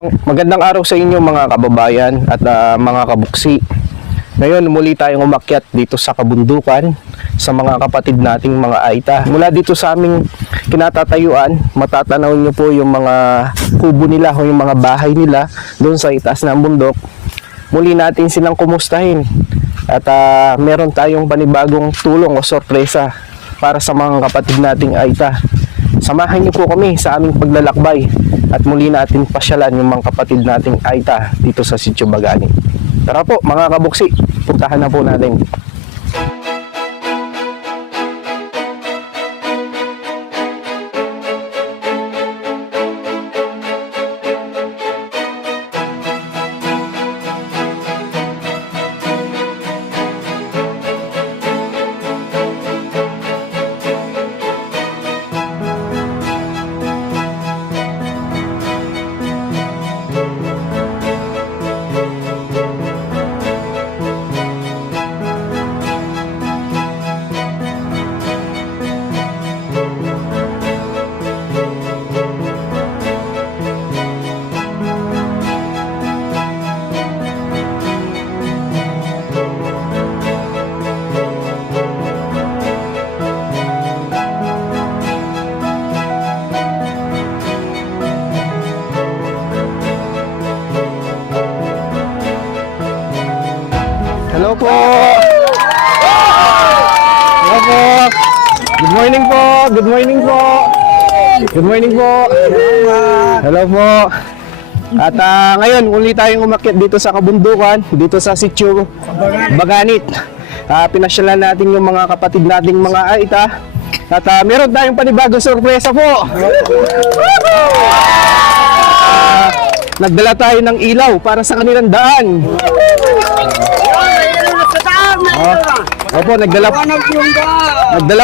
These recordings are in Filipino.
Magandang araw sa inyo mga kababayan at mga kabuksi. Ngayon muli tayong umakyat dito sa kabundukan sa mga kapatid nating mga Aita. Mula dito sa aming kinatatayuan, matatanaw nyo po yung mga kubo nila o yung mga bahay nila doon sa itaas ng bundok. Muli natin silang kumustahin at meron tayong panibagong tulong o sorpresa para sa mga kapatid nating Aita. Samahan niyo po kami sa aming paglalakbay at muli natin pasyalan yung mga kapatid nating Aita dito sa Sitio Bagani. Tara po mga kabuksi, puntahan na po natin. Hello po! Hello po! Good morning po! Good morning po! Good morning po! Hello po! At ngayon, uli tayong umakyat dito sa kabundukan, dito sa Sitio Baganit. Pinasyalan natin yung mga kapatid nating mga Aita. At meron tayong panibagong sorpresa po! Nagdala tayo ng ilaw para sa kanilang daan. Opo, nagdala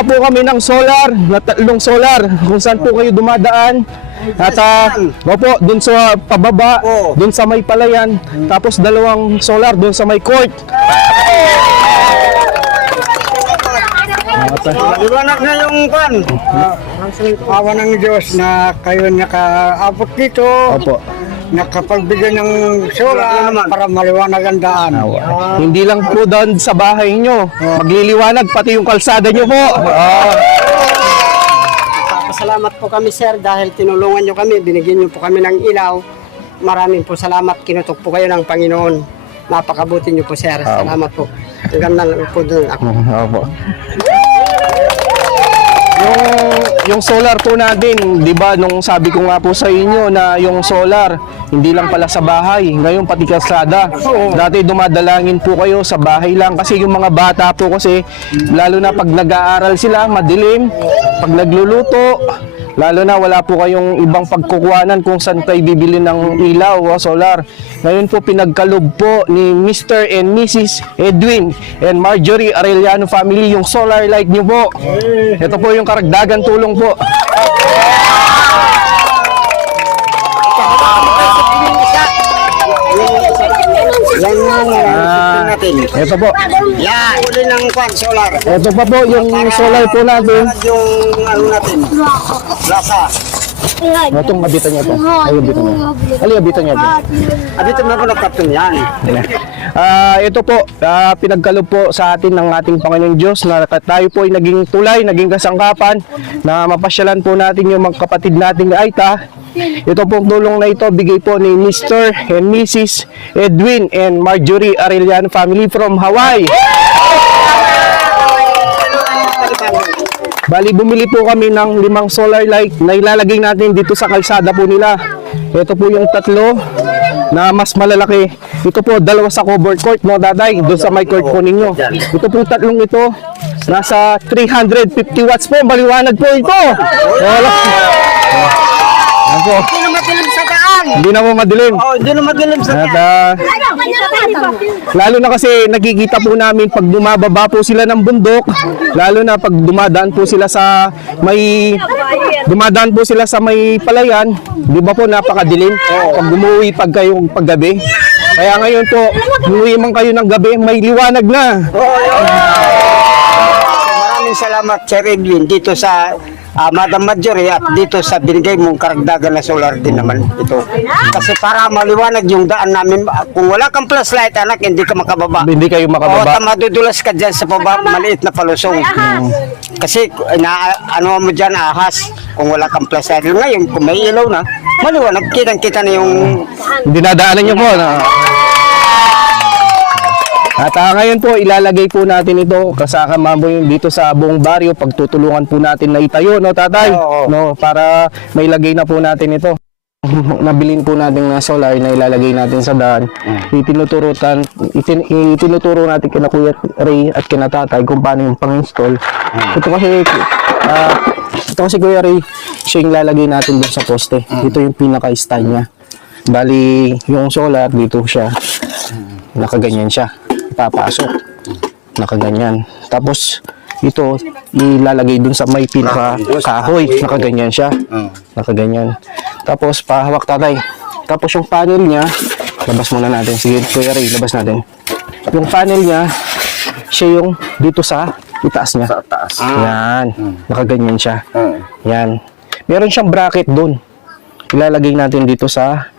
po kami ng solar, na tatlong solar kung saan po kayo dumadaan. At opo, dun sa pababa, dun sa may palayan, tapos dalawang solar dun sa may court. Liwanag na yung pan. Awa ng Diyos na kayo nakaabot dito. Opo. Nakapagbigay ng solar para maliwanag ang daan. Hindi lang po doon sa bahay nyo, magliliwanag pati yung kalsada nyo po. Pasalamat po kami sir dahil tinulungan nyo kami, binigyan nyo po kami ng ilaw. Maraming po salamat, kinutok po kayo ng Panginoon. Napakabuti nyo po sir, salamat po. Ang ganda lang po doon ako. Opo. Yung solar po natin, 'di ba, nung sabi ko nga po sa inyo na yung solar hindi lang pala sa bahay, ngayon pati kalsada. Dati dumadalangin po kayo sa bahay lang kasi yung mga bata po kasi lalo na pag nag-aaral sila, madilim, pag nagluluto, lalo na wala po kayong ibang pagkukuhanan kung saan tayo bibili ng ilaw o solar. Ngayon po pinagkalob po ni Mr. and Mrs. Edwin and Marjorie Arellano family yung solar light niyo po. Ito po yung karagdagan tulong po. Ito po. Yan, uli ng pan, solar. Ito pa po yung solar po natin. Yung ano natin, lasa. Itong abitan niya po. Ayun, abitan niya. Alin, abitan niya po. Dito na po nagkapin yan. Ito po, pinagkalob po sa atin ng ating Panginoong Diyos na tayo po ay naging tulay, naging kasangkapan na mapasyalan po natin yung mga kapatid nating Aita. Ito pong tulong na ito, bigay po ni Mr. and Mrs. Edwin and Marjorie Arellano family from Hawaii. Bali, bumili po kami ng 5 solar light na ilalagay natin dito sa kalsada po nila. Ito po yung tatlo na mas malalaki. Ito po, 2 sa covered court, no, daday, doon sa may court po ninyo. Ito po tatlong ito, nasa 350 watts po, maliwanag po ito. Hindi na madilim sa daan. Hindi na po madilim. Hindi na madilim sa daan. At lalo na kasi nakikita po namin pag bumababa po sila ng bundok, lalo na pag dumadaan po sila sa may palayan, di ba po napakadilim? Pag umuwi paggabi. Kaya ngayon po, umuwi man kayo ng gabi, may liwanag na. Maraming salamat Sir Edwin dito sa Madam Marjorie, at dito sa binigay mong karagdagan na solar din naman ito. Kasi para maliwanag yung daan namin, kung wala kang flashlight anak, hindi ka makababa. Hindi kayo O, makababa. madudulas ka dyan sa baba, maliit na palusong. Kasi ano mo dyan, ahas, kung wala kang flashlight. Ngayon, kung may ilaw na, maliwanag, kitang-kita na yung... Dinadaanan niyo po na. At ngayon po, ilalagay po natin ito kasama po yung dito sa buong baryo. Pagtutulungan po natin na itayo, no tatay? Oo. No, para may lagay na po natin ito. Nabilin po natin na solar na ilalagay natin sa daan. Itinuturo natin kina Kuya Ray at kina tatay kung paano yung pang-install. Ito kasi Kuya Ray, siya yung lalagay natin dun sa poste. Ito yung pinaka-stand niya. Bali, yung solar dito siya. Nakaganyan siya. Papasok. Nakaganyan. Tapos, ito, ilalagay dun sa may pinaka-kahoy. Nakaganyan siya. Nakaganyan. Tapos, pahawak tatay. Tapos, yung panel niya, labas muna natin. Sige, Kuya Ray, labas natin. Yung panel niya, siya yung dito sa itaas niya. Sa taas. Yan. Nakaganyan siya. Yan. Meron siyang bracket dun. Ilalagay natin dito sa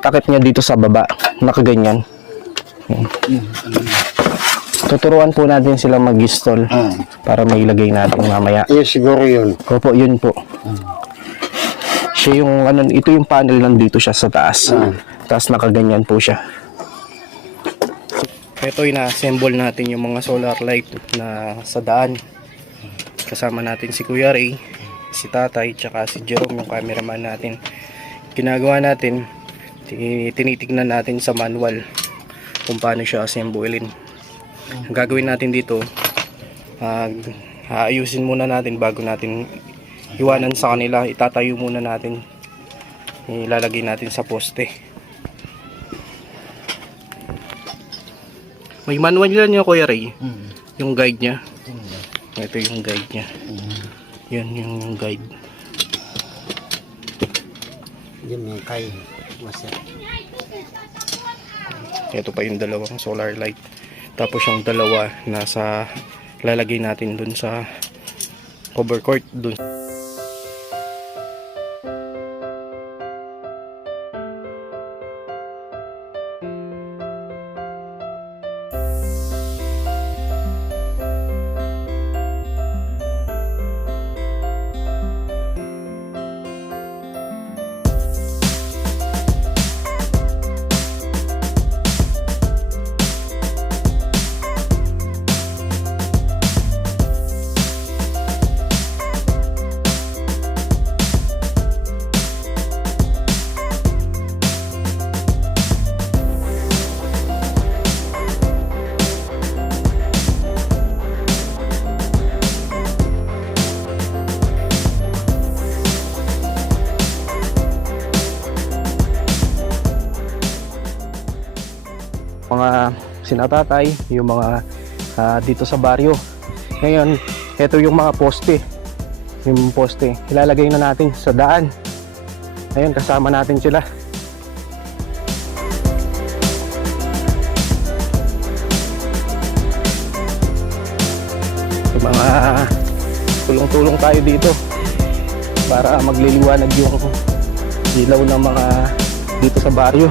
takip niya dito sa baba. Nakaganyan. Tuturuan po natin sila mag-install para may ilagay natin mamaya. Yun siguro yun. Opo, yun po. Siya yung ano, ito yung panel nandito siya sa taas. Taas nakaganyan po siya. Ito ina-assemble natin yung mga solar light na sa daan. Kasama natin si Kuya Ray, si Tatay, tsaka si Jerome, yung cameraman natin. Ginagawa natin, tinitignan natin sa manual kung paano siya assemblein. Ang gagawin natin dito, aayusin muna natin bago natin iwanan sa kanila. Itatayo muna natin, ilalagay natin sa poste. May manual yan yung Kuya Ray, yung guide nya. Ito yung guide nya. Yan yung guide. Yun yung kay Master. Ito pa yung dalawang solar light. Tapos yung dalawa nasa lalagay natin dun sa cover court dun. Mga sinatatay, yung mga dito sa baryo. Ngayon, ito yung mga poste. Yung poste, ilalagay na natin sa daan. Ayun, kasama natin sila. Yung mga tulong-tulong tayo dito para magliliwanag yung ilaw ng mga dito sa baryo.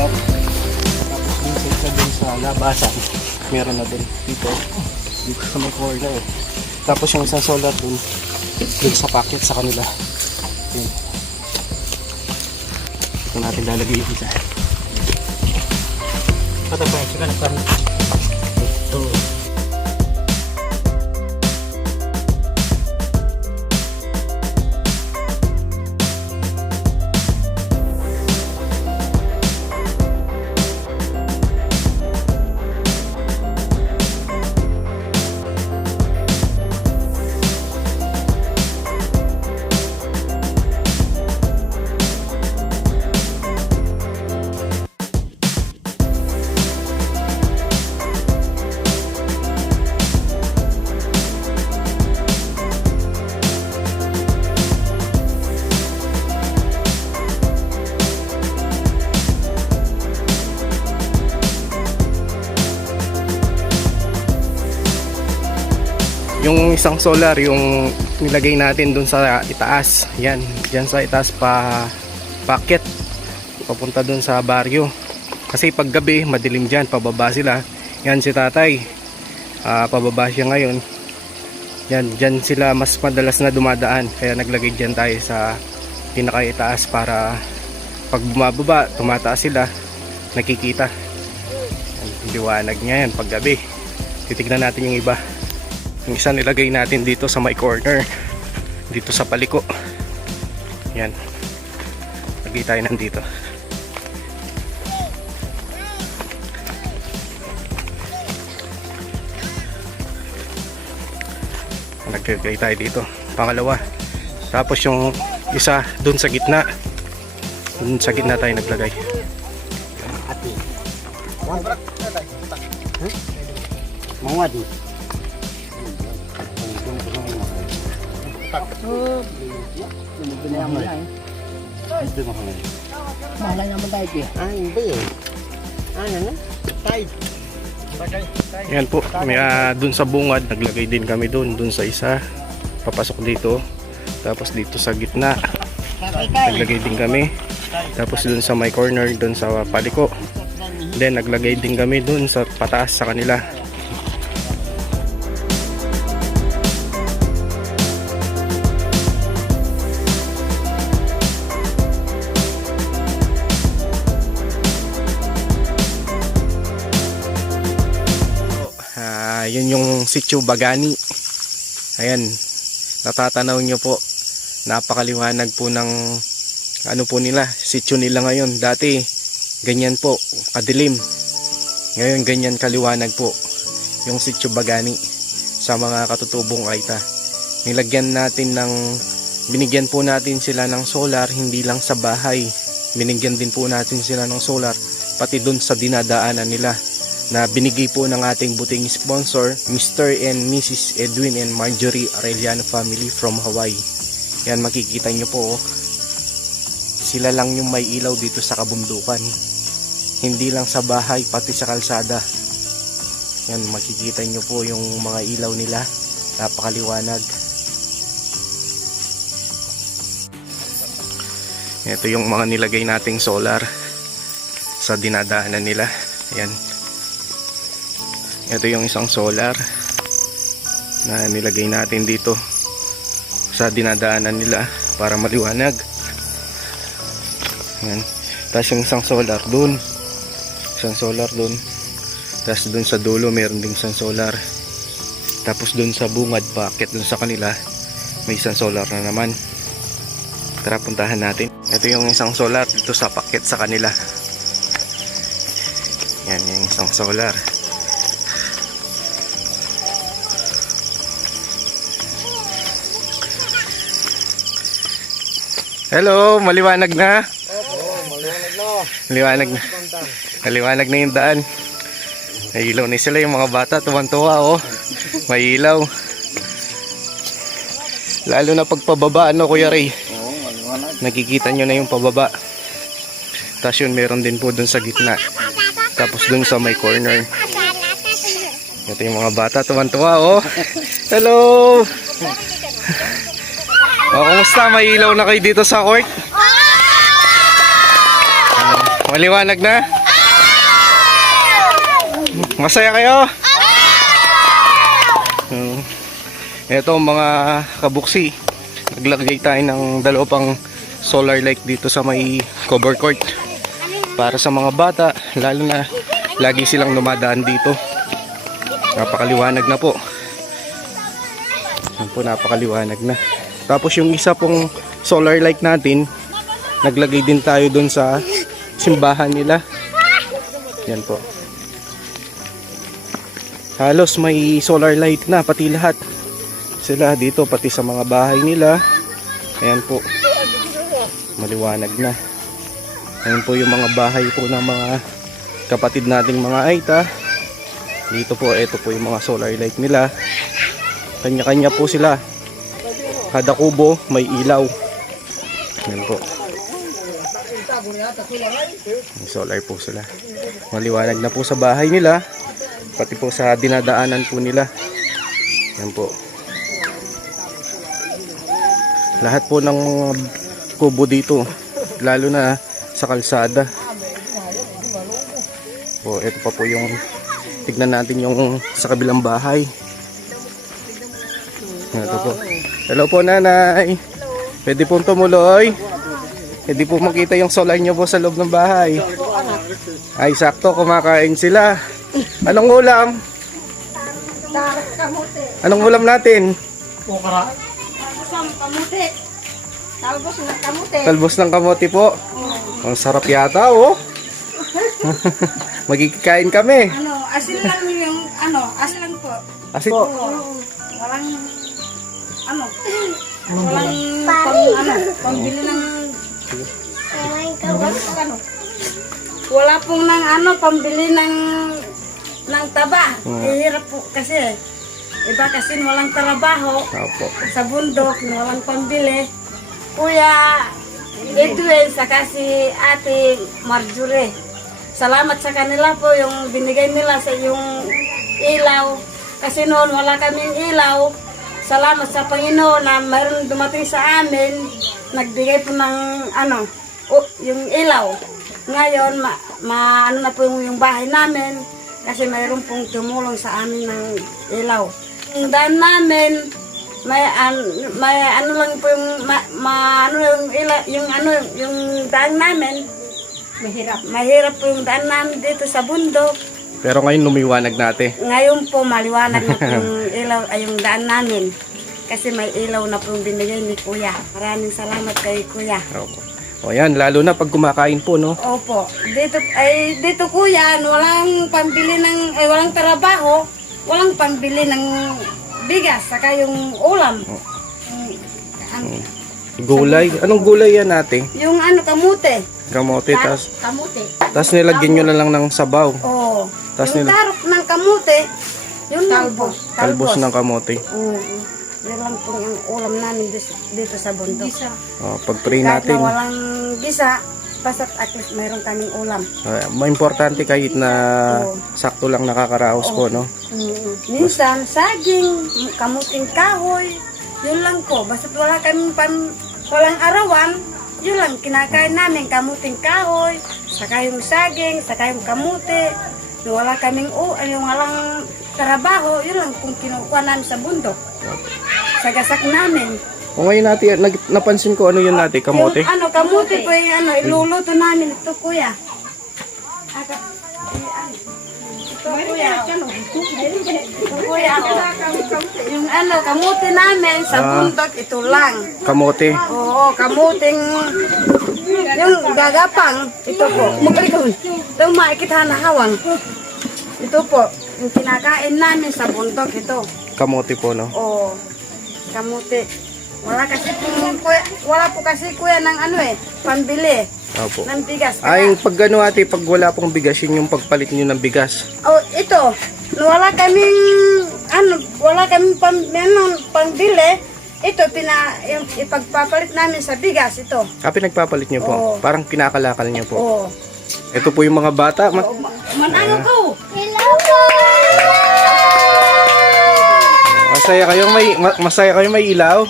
solar. Tapos dun sa isa dun sa labasan, meron na din dito sa may corner. Tapos yung isang solar dun sa packet sa kanila. Yun. Ito natin lalagay yung isa. Patapay, saka na pan. Ito. Yung isang solar, yung nilagay natin dun sa itaas. Yan, dyan sa itaas pa packet. Papunta dun sa baryo. Kasi pag gabi, madilim dyan, pababa sila. Yan si tatay. Pababa siya ngayon. Yan, dyan sila mas madalas na dumadaan. Kaya naglagay dyan tayo sa pinaka-itaas para pag bumababa, tumataas sila, nakikita. Yan, liwanag niya yan pag gabi. Titignan natin yung iba. Yung isa nilagay natin dito sa my corner, dito sa paliko. Yan, lagay tayo nandito. Naglagay tayo dito, pangalawa. Tapos yung isa dun sa gitna, dun sa gitna tayo naglagay. Ati. Mawad. Mahalay naman tayo eh. Hindi eh. Ano na? Tide. Yan po, may dun sa bungad naglagay din kami dun sa isa. Papasok dito. Tapos dito sa gitna naglagay din kami. Tapos dun sa my corner, dun sa paliko. Then naglagay din kami dun sa pataas sa kanila. Yun yung Sitio Bagani. Ayan, natatanaw nyo po, napakaliwanag po ng ano po nila, sitio nila ngayon. Dati ganyan po, kadilim. Ngayon ganyan kaliwanag po yung Sitio Bagani sa mga katutubong Aita. Nilagyan natin ng, binigyan po natin sila ng solar, hindi lang sa bahay, binigyan din po natin sila ng solar pati dun sa dinadaanan nila, na binigay po ng ating buting sponsor, Mr. and Mrs. Edwin and Marjorie Arellano family from Hawaii. Yan, makikita nyo po, sila lang yung may ilaw dito sa kabundukan. Hindi lang sa bahay, pati sa kalsada. Yan, makikita nyo po yung mga ilaw nila. Napakaliwanag. Ito yung mga nilagay nating solar sa dinadaanan nila. Yan. Ito yung isang solar na nilagay natin dito sa dinadaanan nila para maliwanag. Yan. Tapos yung isang solar dun. Isang solar dun. Tapos dun sa dulo meron ding isang solar. Tapos dun sa bungad packet dun sa kanila may isang solar na naman. Tara, puntahan natin. Ito yung isang solar dito sa packet sa kanila. Yan yung isang solar. Hello, maliwanag na? Oo, maliwanag na. Maliwanag na. Maliwanag na yung daan. May ilaw na sila yung mga bata, tuwan-tuwa oh. May ilaw. Lalo na pagpababa, ano Kuya Ray? Oo, maliwanag. Nakikita nyo na yung pababa. Tapos yun, meron din po dun sa gitna. Tapos dun sa may corner. Ito yung mga bata, tuwan-tuwa oh. Hello! O, kumusta? May ilaw na kayo dito sa court? Maliwanag na? Masaya kayo? Ito mga kabuksi, naglagay tayo ng dalawang solar light dito sa may cover court para sa mga bata, lalo na lagi silang dumadaan dito. Napakaliwanag na po. Yan po, napakaliwanag na. Tapos yung isa pong solar light natin, naglagay din tayo dun sa simbahan nila. Yan po. Halos may solar light na pati lahat. Sila dito pati sa mga bahay nila. Ayan po. Maliwanag na. Ayan po yung mga bahay po ng mga kapatid nating mga Aita. Dito po, ito po yung mga solar light nila. Kanya-kanya po sila. Kada kubo may ilaw. Ayan po. May solar po sila. Maliwanag na po sa bahay nila. Pati po sa dinadaanan po nila. Ayan po. Lahat po ng mga kubo dito, lalo na sa kalsada. Po, ito pa po yung tignan natin yung sa kabilang bahay. Ito po. Hello po, nanay. Pwede pong tumuloy. Pwede po makita yung solar nyo po sa loob ng bahay. Ay, sakto, kumakain sila. Anong ulam? Anong ulam natin? Kamuti. Talbos ng kamuti. Talbos ng kamote po. Ang sarap yata, oh. Magkikain kami. Asin lang yung, asin lang po. Asin. Walang, pambili ng, wala pong pambili ng taba. Hirap po kasi. Iba kasi walang trabaho. Opo. Sa bundok, walang pambili. Kuya Edwin, saka si Ate Marjorie. Salamat sa kanila po yung binigay nila sa yung ilaw. Kasi noon wala kaming ilaw. Salamat sa Panginoon na mayroon dumating sa amin. Nagbigay po ng yung ilaw. Ngayon, na po yung bahay namin. Kasi mayroon pong tumulong sa amin ng ilaw. Yung daan namin, may lang po yung daan namin. Mahirap po yung daan namin dito sa bundok. Pero ngayon lumiwanag natin. Ngayon po maliwanag na po yung ilaw ay yung daan namin. Kasi may ilaw na po yung binigay ni Kuya. Maraming salamat kay Kuya. Opo. O yan, lalo na pag kumakain po, no? Opo. Dito Kuya, walang pambili walang trabaho, walang pambili ng bigas, saka yung ulam. Gulay. Anong gulay yan natin? Yung kamote. Kamote, Kamote. tas nilagyan nyo na lang ng sabaw. Oo. Tas Yung tarok ng kamote, yun lang po. Talbos ng kamote. Oo. Yan lang po yung ulam namin dito sa bundok. O, pag-pray Kahit natin. na walang gisa, basta at least mayroon kaming ulam. Importante kahit na Oo. sakto lang nakakaraos po, no? Minsan, saging, kamuting kahoy, yun lang po. Basta wala kaming walang arawan, yun lang kinakain namin, kamuting kahoy, saka yung saging, saka yung kamute. Yung wala kaming yung walang trabaho, yun lang kung kinukuha namin sa bundok. Sagasak namin. O ngayon natin, napansin ko ano yun natin, kamote? Yung kamote po yung iluluto namin ito, Kuya. Ito, Kuya. Ito, Kuya. Yung kamote namin sa bundok, ito lang. Kamote. Oo, kamuting yung gagapang. Ito po. Ito maikita na hawang. Ito po. Yung kinakain namin sa bundok, ito. Kamote po, no? Oo. Kamote. Wala po kasi kuya ng pambili Opo. ng bigas. Ay, pag ate, pag wala pong bigas, yun yung pagpalit nyo ng bigas. Oh, ito. Wala kaming pambili. Ito yung ipagpapalit namin sa bigas ito. Pinagpapalit nyo po. Oo. Parang kinakalakal nyo po. Oo. Ito po yung mga bata. Manano ko. Masaya kayo may ilaw?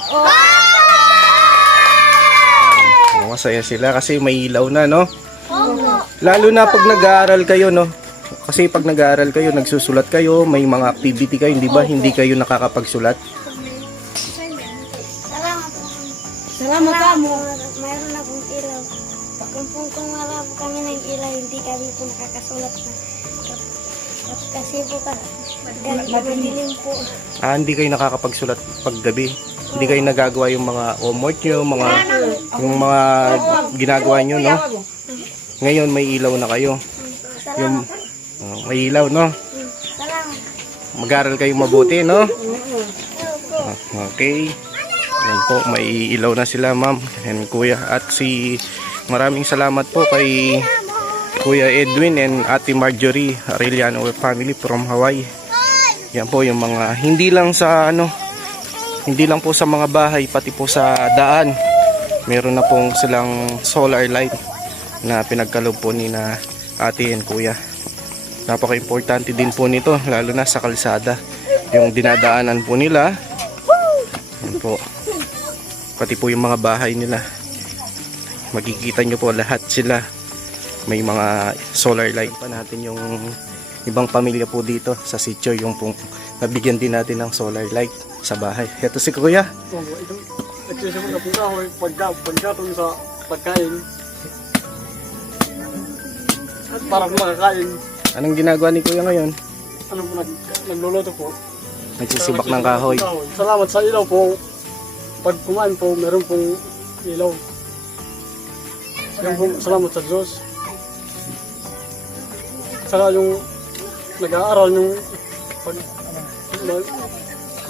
Masaya sila kasi may ilaw na, no? Lalo na pag nag-aaral kayo, no? Kasi pag nag-aaral kayo, nagsusulat kayo, may mga activity kayo, di ba? Hindi kayo nakakapagsulat. Salamat ka mo. Mayroon akong ilaw. Kung wala po kami ng ilaw, hindi kami po nakakasulat na. Kasi po madilim po. Hindi kayo nakakapagsulat pag gabi. Hindi kayo nagagawa yung mga homework nyo, yung mga ginagawa nyo, no? Ngayon may ilaw na kayo. Yung may ilaw, no? Salamat. Mag-aral kayo mabuti, no? Okay. Yan po, may ilaw na sila, ma'am and kuya. At maraming salamat po kay Kuya Edwin and Ate Marjorie Arellano family from Hawaii. Yan po yung mga, hindi lang po sa mga bahay, pati po sa daan. Meron na pong silang solar light na pinagkaloob po ni na ate and kuya. Napaka-importante din po nito, lalo na sa kalsada. Yung dinadaanan po nila. Yan po. Pati po yung mga bahay nila. Makikita nyo po lahat sila. May mga solar light pa natin yung ibang pamilya po dito sa sitio. Yung pong nabigyan din natin ng solar light sa bahay. Ito si kuya. Nagsisimula po kahoy pagkatong sa pagkain. At parang makakain. Anong ginagawa ni kuya ngayon? Ano po, nagluluto po. Nagsisibak ng kahoy. Salamat sa ilaw po. Pag kumain po, meron pong ilaw. Yan po, salamat sa Diyos. Saka yung nag-aaral yung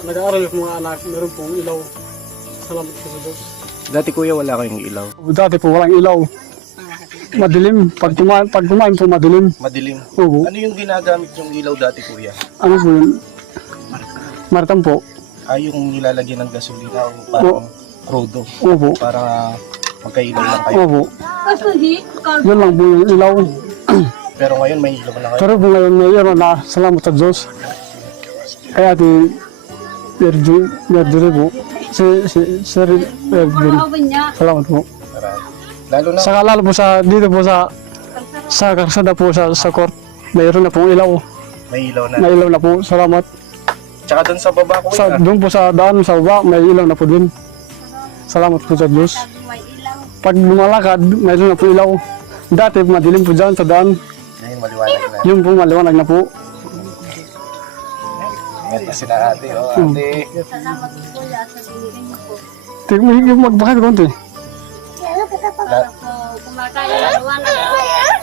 nag-aaral yung mga anak, meron pong ilaw. Salamat po sa Diyos. Dati kuya wala kayong ilaw. Dati po walang ilaw. Madilim. Pag kumain po madilim. Madilim. Oo. Ano yung ginagamit yung ilaw dati kuya? Ano po yun? Maritam po. Yung nilalagyan ng gasolina o parang crudo. Opo. Para magkailaw lang kayo. Opo. Yun lang po yung ilaw. Pero ngayon may ilaw na kayo. Pero po ngayon mayroon na, salamat sa Diyos. Kaya ati Virgin po. Sir Virgin. Salamat po. Lalo na Saka lalo po dito po sa karsada po sa court. Mayroon na pong ilaw. may ilaw na. May ilaw na po. Salamat. Tsaka doon sa baba kuya. Doon po sa daan sa baba, may ilaw na po din. Salamat po sa Diyos. Pag lumalakad, mayroon na po ilaw. Dati madilim po dyan sa daan. Ngayon maliwanag na. Yung po maliwanag na po. Ngayon sila ate. Ate. Salamat po kuya sa binigay niyo po. Tingnan yung magbakit konti. Kumakain na luwanag po.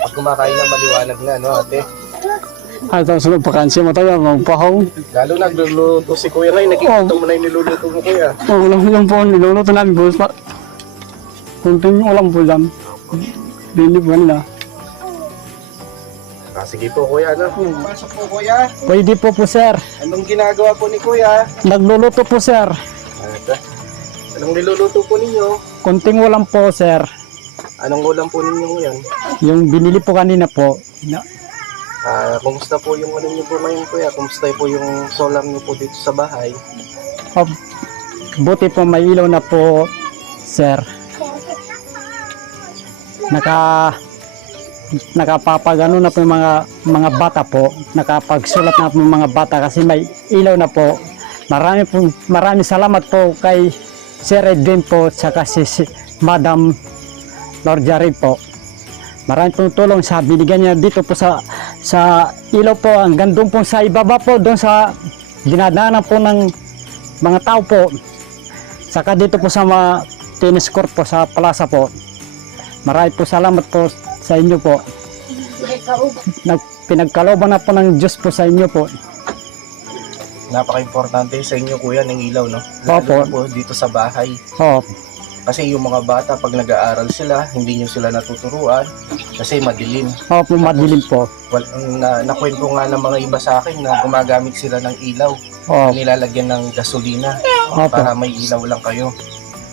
Pag kumakain na maliwanag na, no ate? Ay, tapos sunod pakansya mo tayo, magpahaw. Lalo nagluluto si kuya ngayon. Nakikita mo na yung niluluto mo kuya. Yung po, niluluto namin po. Kunting ulam po dyan. Bili po kanila. Sige po kuya, no? Pasok po kuya. Pwede po sir. Anong ginagawa po ni kuya? Nagluluto po sir. Anong niluluto po ninyo? Kunting ulam po sir. Anong ulam po ninyo ngayon? Yung binili po kanina po. Kumusta po yung ano niyo po ngayon kuya? Kumusta po yung solar niyo po dito sa bahay? Buti po may ilaw na po sir. Nakapapagano na po yung mga bata po. Nakapagsulat na po yung mga bata kasi may ilaw na po. Maraming salamat po kay Sir Edwin po saka si Madam Marjorie po. Maraming pong tulong sa binigyan niya dito po sa ilaw po. Hanggang doon po sa ibaba po, doon sa dinadaanan po ng mga tao po. Saka dito po sa mga tennis court po sa plaza po. Maraming po salamat po sa inyo po. Pinagkalooban na po ng Diyos po sa inyo po. Napaka-importante sa inyo kuya ng ilaw, no? Opo. Lalo po dito sa bahay. Oh, Kasi yung mga bata pag nag-aaral sila, hindi nyo sila natuturuan kasi madilim. opo, madilim po. Nakwento nga ng mga iba sa akin na gumagamit sila ng ilaw. Oh, Nilalagyan ng gasolina opo. para may ilaw lang kayo.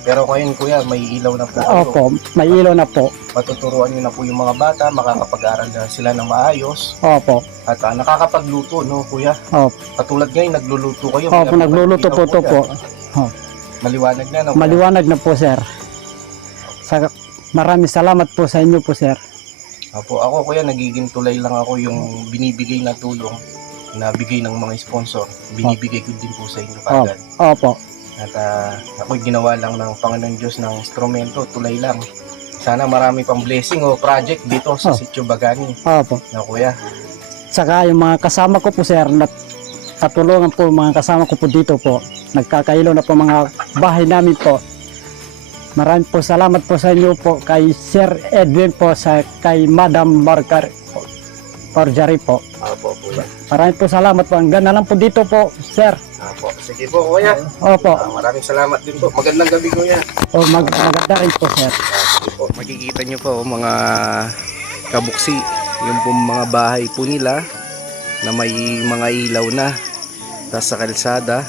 Pero ngayon kuya, may ilaw na po kayo. Opo, may ilaw na po. Matuturuan nyo na po yung mga bata, makakapag-aral na sila ng maayos. Opo. At nakakapagluto, no kuya? Opo. Katulad ngayon, nagluluto kayo. Opo, nagluluto po to po. Oh, Maliwanag na, no? kuya? maliwanag na po sir. Maraming salamat po sa inyo po sir. Opo, ako kuya, nagiging tulay lang ako yung binibigay na tulong na bigay ng mga sponsor. Binibigay ko din po sa inyo kagad. Opo. At ako'y ginawa lang ng Panginoon Diyos ng instrumento, tulay lang. Sana marami pang blessing o project dito sa Sitio Bagani. Opo. Na kuya. Saka yung mga kasama ko po sir, natulungan po mga kasama ko po dito po. Nagkakailo na po mga bahay namin po. Maraming po salamat po sa inyo po kay Sir Edwin po sa kay Madam Marjorie po. Opo, kuya. Maraming po salamat po. Hanggang na lang po dito po, sir. Opo, sige po kuya. Opo. Maraming salamat din po. Magandang gabi kuya. O maganda rin po, sir. Sige po. Makikita nyo po mga kabuksi. Yung po mga bahay po nila na may mga ilaw na. Tapos sa kalsada,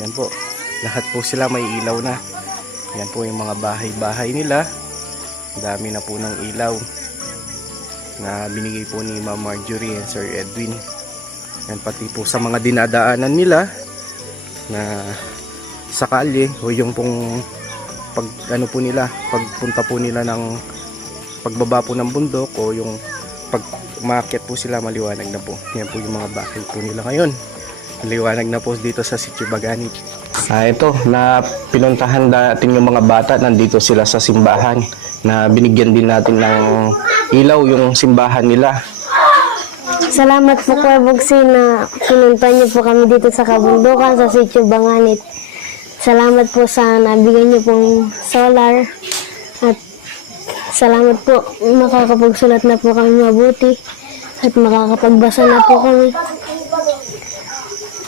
yan po. Lahat po sila may ilaw na. Yan po yung mga bahay-bahay nila. Dami na po ng ilaw na binigay po ni Ma'am Marjorie and Sir Edwin. Yan pati po sa mga dinadaanan nila na sa kalye o yung pong pag ano po nila, pagpunta po nila ng pagbaba po ng bundok o yung pag umakyat po sila, maliwanag na po. Yan po yung mga bahay po nila ngayon. Maliwanag na po dito sa Sitio Bagani. Ito, na pinuntahan natin yung mga bata, nandito sila sa simbahan na binigyan din natin ng ilaw yung simbahan nila. Salamat po Kuya Bugsi na pinunta niyo po kami dito sa kabundukan sa Sitio Banganit. Salamat po sa nabigyan niyo pong solar at salamat po makakapagsulat na po kami mabuti at makakapagbasa na po kami.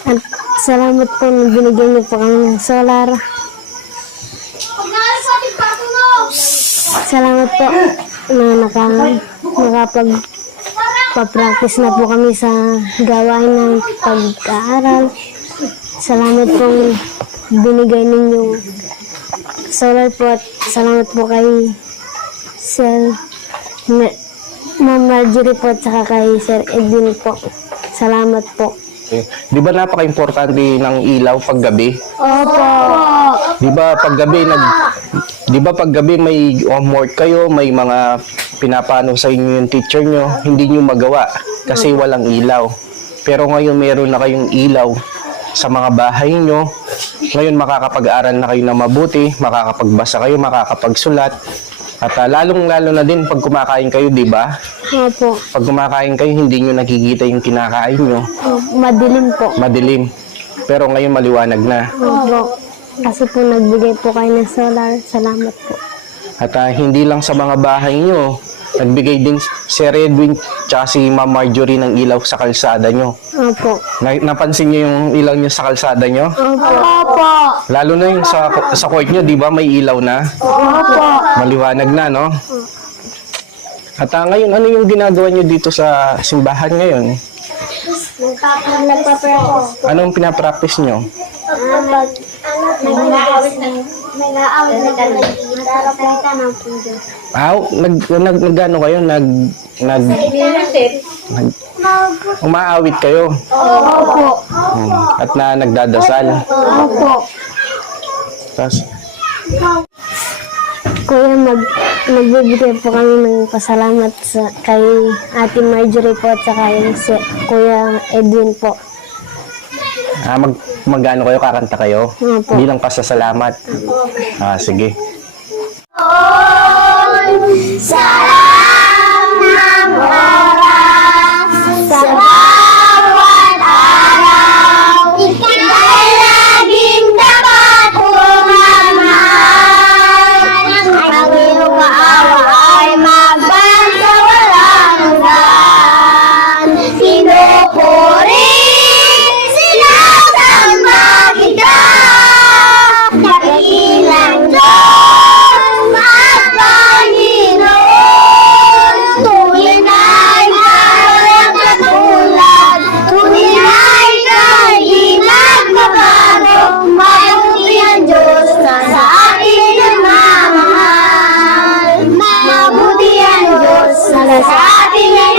At salamat po na binigyan niyo po kami ng solar. Salamat po na nakapag-practice na po kami sa gawain ng pag-aaral. Salamat po binigay ninyong solar po at salamat po kay Sir Ma'am Marjorie po at saka kay Sir Edwin po. Salamat po. Di ba napaka-importante ng ilaw paggabi? Opo. Di ba paggabi may homework kayo, may mga pinapano sa inyo yung teacher nyo, hindi nyo magawa kasi walang ilaw. Pero ngayon meron na kayong ilaw sa mga bahay nyo. Ngayon makakapag-aral na kayo na mabuti, makakapagbasa kayo, makakapagsulat. At lalong-lalo na din pag kumakain kayo, di ba? Opo. Pag kumakain kayo, hindi nyo nakikita yung kinakain nyo. Madilim po. Madilim. Pero ngayon maliwanag na. Opo. Kasi po nagbigay po kayo ng solar. Salamat po. At hindi lang sa mga bahay nyo, nagbigay din si Edwin tsaka si Ma'am Marjorie ng ilaw sa kalsada nyo. Opo. Napansin nyo yung ilaw nyo sa kalsada nyo? Opo. Opo. Lalo na yung sa court nyo, di ba may ilaw na? Opo. Maliwanag na, no? At ngayon, ano yung ginagawa nyo dito sa simbahan ngayon? Nagpa-practice. Anong pinapractice nyo? Nag-aawit na salita ng pundo. Nag-ano kayo? Umaawit kayo? Opo. At nagdadasal? Opo. Tapos, Kuya, nagbibigay po kami ng pasalamat kay Ate Marjorie po at saka yung Kuya Edwin po. magano kayo, kakanta kayo? Opo. Bilang pasasalamat. Sige. Sa bawat araw, ika'y laging dapat umamahal. Ang iyong awa ay magbansawalang hanggan. Pinupuri sinasamba kita, dakilang Diyos at Panginoon. Tunay walang katulad, tunay kay nagbabago. Mabuti ang Diyos na sa atin nagmamahal. Mabuti ang Diyos na sa atin ay